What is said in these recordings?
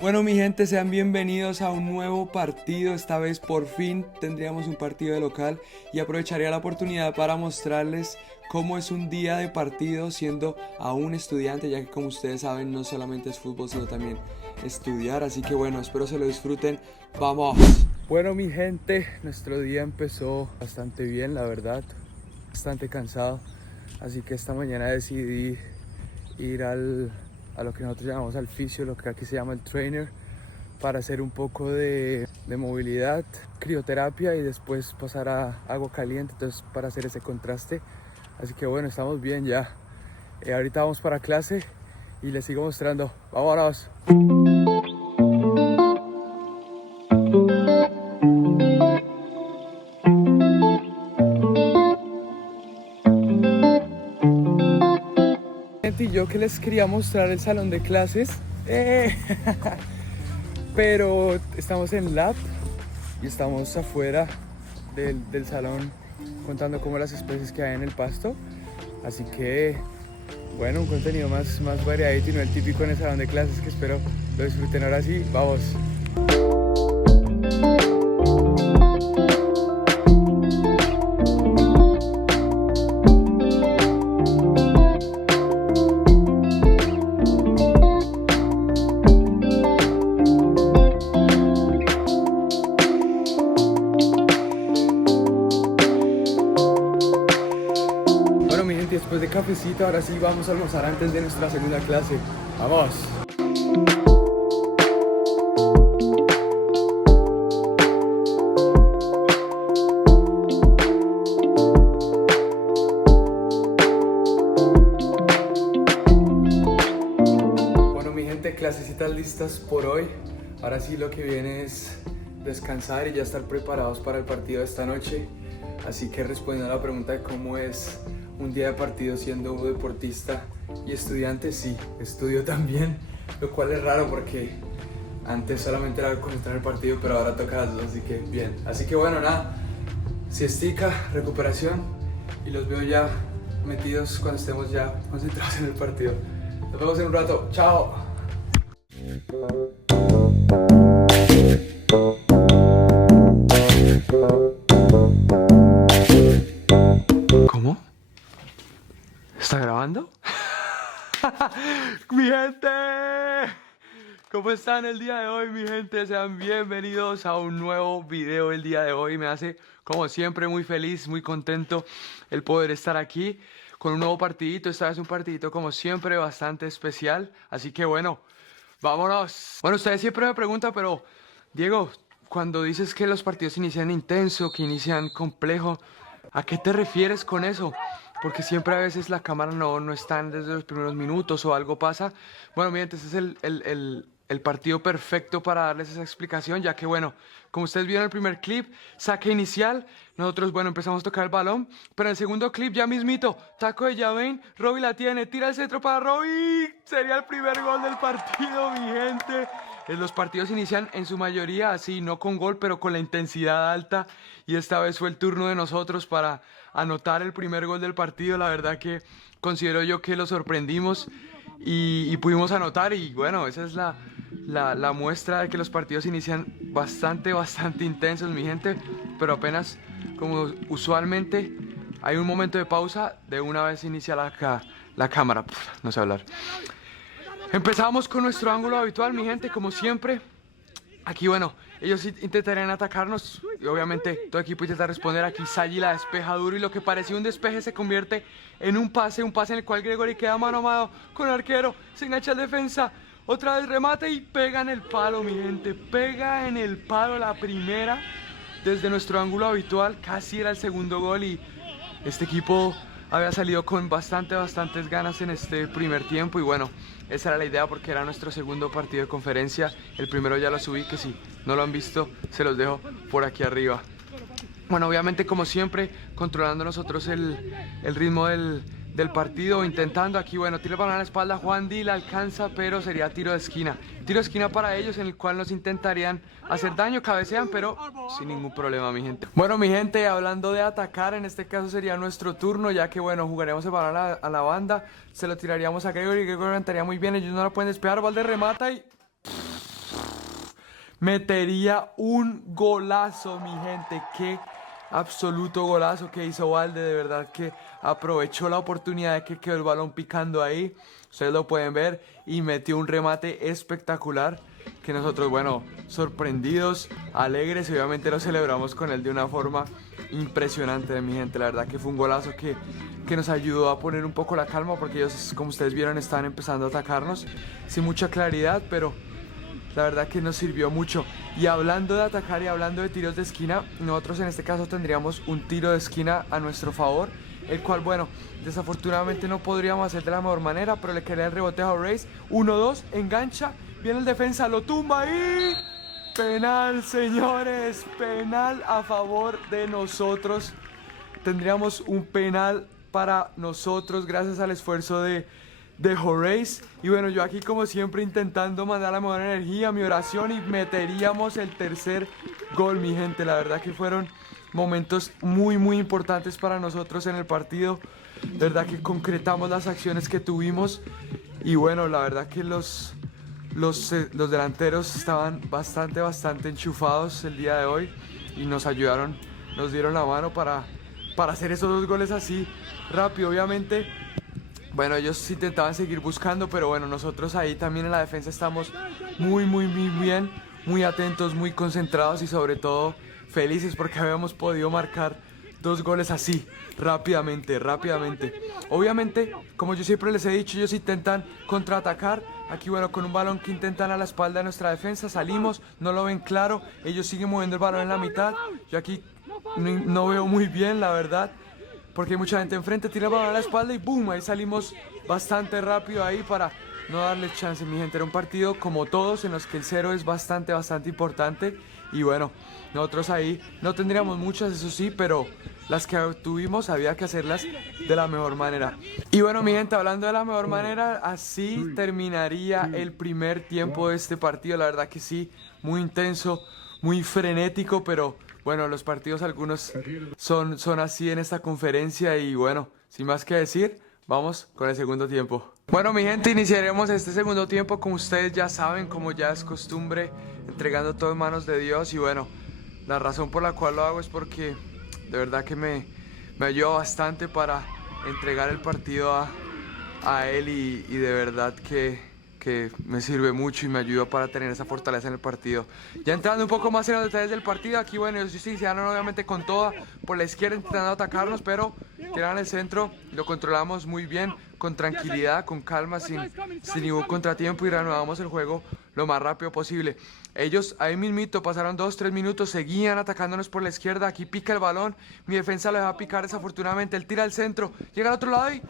Bueno, mi gente, sean bienvenidos a un nuevo partido. Esta vez por fin tendríamos un partido de local y aprovecharía la oportunidad para mostrarles cómo es un día de partido siendo aún estudiante, ya que como ustedes saben no solamente es fútbol sino también estudiar. Así que bueno, espero se lo disfruten. ¡Vamos! Bueno, mi gente, nuestro día empezó bastante bien, la verdad, bastante cansado. Así que esta mañana decidí ir a lo que nosotros llamamos al fisio, lo que aquí se llama el trainer, para hacer un poco de movilidad, crioterapia y después pasar a agua caliente, entonces para hacer ese contraste. Así que bueno, estamos bien ya. Ahorita vamos para clase y les sigo mostrando. ¡Vámonos! Y yo que les quería mostrar el salón de clases, pero estamos en lab y estamos afuera del salón contando como las especies que hay en el pasto. Así que bueno, un contenido más variadito y no el típico en el salón de clases, que espero lo disfruten. Ahora sí, vamos. Después de cafecito, ahora sí vamos a almorzar antes de nuestra segunda clase. ¡Vamos! Bueno, mi gente, clasecitas listas por hoy. Ahora sí lo que viene es descansar y ya estar preparados para el partido de esta noche. Así que respondiendo a la pregunta de cómo es un día de partido siendo deportista y estudiante, sí, estudio también, lo cual es raro porque antes solamente era concentrar el partido, pero ahora toca las dos, así que bien. Así que bueno, nada, siestica, recuperación y los veo ya metidos cuando estemos ya concentrados en el partido. Nos vemos en un rato, chao. ¿Cómo? ¿Está grabando? ¡Mi gente! ¿Cómo están el día de hoy, mi gente? Sean bienvenidos a un nuevo video el día de hoy. Me hace, como siempre, muy feliz, muy contento el poder estar aquí con un nuevo partidito. Esta vez un partidito, como siempre, bastante especial. Así que bueno, vámonos. Bueno, ustedes siempre me preguntan, pero Diego, cuando dices que los partidos inician intenso, que inician complejo, ¿a qué te refieres con eso? Porque siempre a veces la cámara no está desde los primeros minutos o algo pasa. Bueno, miren, este es el partido perfecto para darles esa explicación, ya que bueno, como ustedes vieron en el primer clip, saque inicial, nosotros bueno, empezamos a tocar el balón, pero en el segundo clip ya mismito, taco de Yavain, Robbie la tiene, tira el centro para Robbie, sería el primer gol del partido, mi gente. Los partidos inician en su mayoría así, no con gol, pero con la intensidad alta. Y esta vez fue el turno de nosotros para anotar el primer gol del partido. La verdad que considero yo que lo sorprendimos y pudimos anotar. Y bueno, esa es la muestra de que los partidos inician bastante intensos, mi gente. Pero apenas, como usualmente, hay un momento de pausa, de una vez inicia la cámara. No sé hablar. Empezamos con nuestro ángulo habitual, mi gente, como siempre. Aquí, bueno, ellos intentarían atacarnos y obviamente todo equipo intenta responder. Aquí Sayi la despeja duro y lo que parecía un despeje se convierte en un pase en el cual Gregory queda mano a mano con el arquero, se engancha el defensa, otra vez remate y pega en el palo, mi gente. Pega en el palo la primera desde nuestro ángulo habitual, casi era el segundo gol y este equipo había salido con bastantes ganas en este primer tiempo y bueno, esa era la idea porque era nuestro segundo partido de conferencia. El primero ya lo subí, que si no lo han visto se los dejo por aquí arriba. Bueno, obviamente como siempre, controlando nosotros el ritmo del partido, intentando aquí, bueno, tiro el balón a la espalda, Juan Di la alcanza, pero sería tiro de esquina. Tiro de esquina para ellos en el cual nos intentarían hacer daño, cabecean, pero sin ningún problema, mi gente. Bueno, mi gente, hablando de atacar, en este caso sería nuestro turno, ya que, bueno, jugaremos el balón a la banda, se lo tiraríamos a Gregory, Gregory levantaría muy bien, ellos no la pueden despejar, Valde remata y... metería un golazo, mi gente. Qué absoluto golazo que hizo Valde, de verdad que aprovechó la oportunidad de que quedó el balón picando ahí, ustedes lo pueden ver, y metió un remate espectacular que nosotros, bueno, sorprendidos, alegres, y obviamente lo celebramos con él de una forma impresionante, mi gente. La verdad que fue un golazo que nos ayudó a poner un poco la calma, porque ellos, como ustedes vieron, estaban empezando a atacarnos sin mucha claridad, pero la verdad que nos sirvió mucho. Y hablando de atacar y hablando de tiros de esquina, nosotros en este caso tendríamos un tiro de esquina a nuestro favor, el cual, bueno, desafortunadamente no podríamos hacer de la mejor manera, pero le quería el rebote a Horace. 1-2, engancha, viene el defensa, lo tumba y... penal, señores, penal a favor de nosotros. Tendríamos un penal para nosotros gracias al esfuerzo de Horace. Y bueno, yo aquí como siempre intentando mandar la mejor energía, mi oración, y meteríamos el tercer gol, mi gente. La verdad que fueron momentos muy muy importantes para nosotros en el partido. De verdad que concretamos las acciones que tuvimos. Y bueno, la verdad que los delanteros estaban bastante enchufados el día de hoy y nos ayudaron, nos dieron la mano para hacer esos dos goles así rápido. Obviamente, bueno, ellos intentaban seguir buscando, pero bueno, nosotros ahí también en la defensa estamos muy bien, muy atentos, muy concentrados y sobre todo felices porque habíamos podido marcar dos goles así, rápidamente. Obviamente, como yo siempre les he dicho, ellos intentan contraatacar. Aquí, bueno, con un balón que intentan a la espalda de nuestra defensa, salimos, no lo ven claro, ellos siguen moviendo el balón en la mitad. Yo aquí no veo muy bien, la verdad, porque hay mucha gente enfrente, tira el balón a la espalda y boom, ahí salimos bastante rápido ahí para no darles chance, mi gente. Era un partido como todos en los que el cero es bastante importante. Y bueno, nosotros ahí no tendríamos muchas, eso sí, pero las que tuvimos había que hacerlas de la mejor manera. Y bueno, mi gente, hablando de la mejor manera, así terminaría el primer tiempo de este partido. La verdad que sí, muy intenso, muy frenético, pero bueno, los partidos algunos son así en esta conferencia. Y bueno, sin más que decir, vamos con el segundo tiempo. Bueno, mi gente, iniciaremos este segundo tiempo, como ustedes ya saben, como ya es costumbre, entregando todo en manos de Dios. Y bueno, la razón por la cual lo hago es porque de verdad que me ayuda bastante para entregar el partido a Él, y de verdad que me sirve mucho y me ayuda para tener esa fortaleza en el partido. Ya entrando un poco más en los detalles del partido, aquí bueno, ellos sí se dan obviamente con toda por la izquierda intentando atacarnos, pero tiran el centro, lo controlamos muy bien, con tranquilidad, con calma, sin ningún contratiempo, y reanudamos el juego lo más rápido posible. Ellos ahí mismito pasaron 2-3 minutos, seguían atacándonos por la izquierda. Aquí pica el balón, mi defensa lo deja picar desafortunadamente, él tira al centro, llega al otro lado y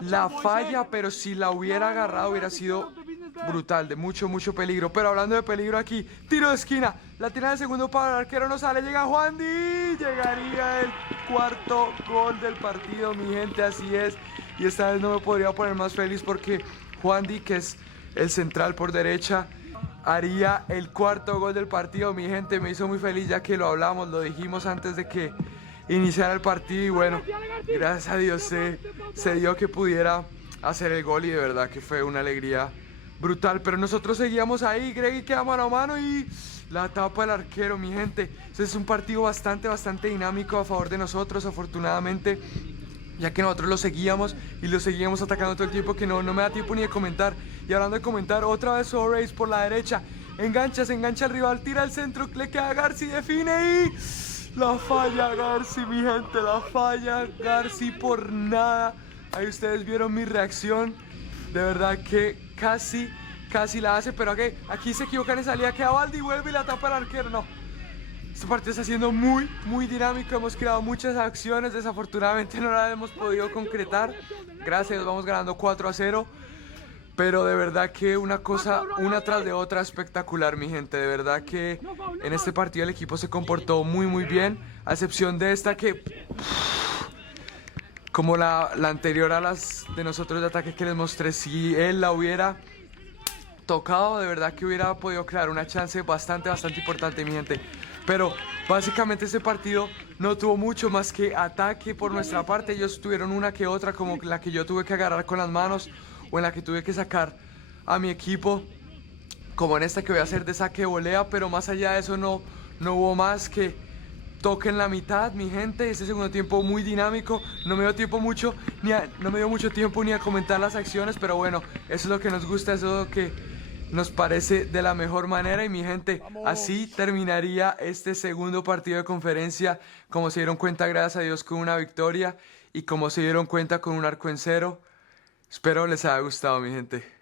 la falla, pero si la hubiera agarrado hubiera sido brutal, de mucho peligro. Pero hablando de peligro aquí, tiro de esquina, la tira de segundo para el arquero, no sale, llega Juandi, llegaría el cuarto gol del partido, mi gente, así es. Y esta vez no me podría poner más feliz porque Juandi, que es el central por derecha, haría el cuarto gol del partido, mi gente. Me hizo muy feliz, ya que lo hablamos, lo dijimos antes de que iniciara el partido, y bueno, gracias a Dios se dio que pudiera hacer el gol, y de verdad que fue una alegría brutal. Pero nosotros seguíamos ahí, Greg queda mano a mano y la tapa el arquero, mi gente. Ese es un partido bastante dinámico a favor de nosotros, afortunadamente, ya que nosotros lo seguíamos atacando todo el tiempo, que no me da tiempo ni de comentar. Y hablando de comentar, otra vez Horace por la derecha, se engancha el rival, tira al centro, le queda a Garci, define y la falla Garci, mi gente, la falla Garci por nada. Ahí ustedes vieron mi reacción, de verdad que casi la hace, pero aquí se equivocan en salida, queda Valdi, vuelve y la tapa el arquero. No, este partido está siendo muy dinámico, hemos creado muchas acciones, desafortunadamente no las hemos podido concretar. Gracias a Dios vamos ganando 4-0, pero de verdad que una cosa, una tras de otra, espectacular, mi gente. De verdad que en este partido el equipo se comportó muy bien, a excepción de esta que, como la anterior a las de nosotros de ataque que les mostré, si él la hubiera tocado, de verdad que hubiera podido crear una chance bastante importante, mi gente. Pero básicamente este partido no tuvo mucho más que ataque por nuestra parte. Ellos tuvieron una que otra, como la que yo tuve que agarrar con las manos, o en la que tuve que sacar a mi equipo. como en esta que voy a hacer de saque de volea, pero más allá de eso no hubo más que toquen la mitad, mi gente. Este segundo tiempo muy dinámico, no me dio tiempo mucho, no me dio mucho tiempo ni a comentar las acciones, pero bueno, eso es lo que nos gusta, eso es lo que nos parece de la mejor manera. Y mi gente, así terminaría este segundo partido de conferencia, como se dieron cuenta, gracias a Dios, con una victoria, y como se dieron cuenta, con un arco en cero. Espero les haya gustado, mi gente.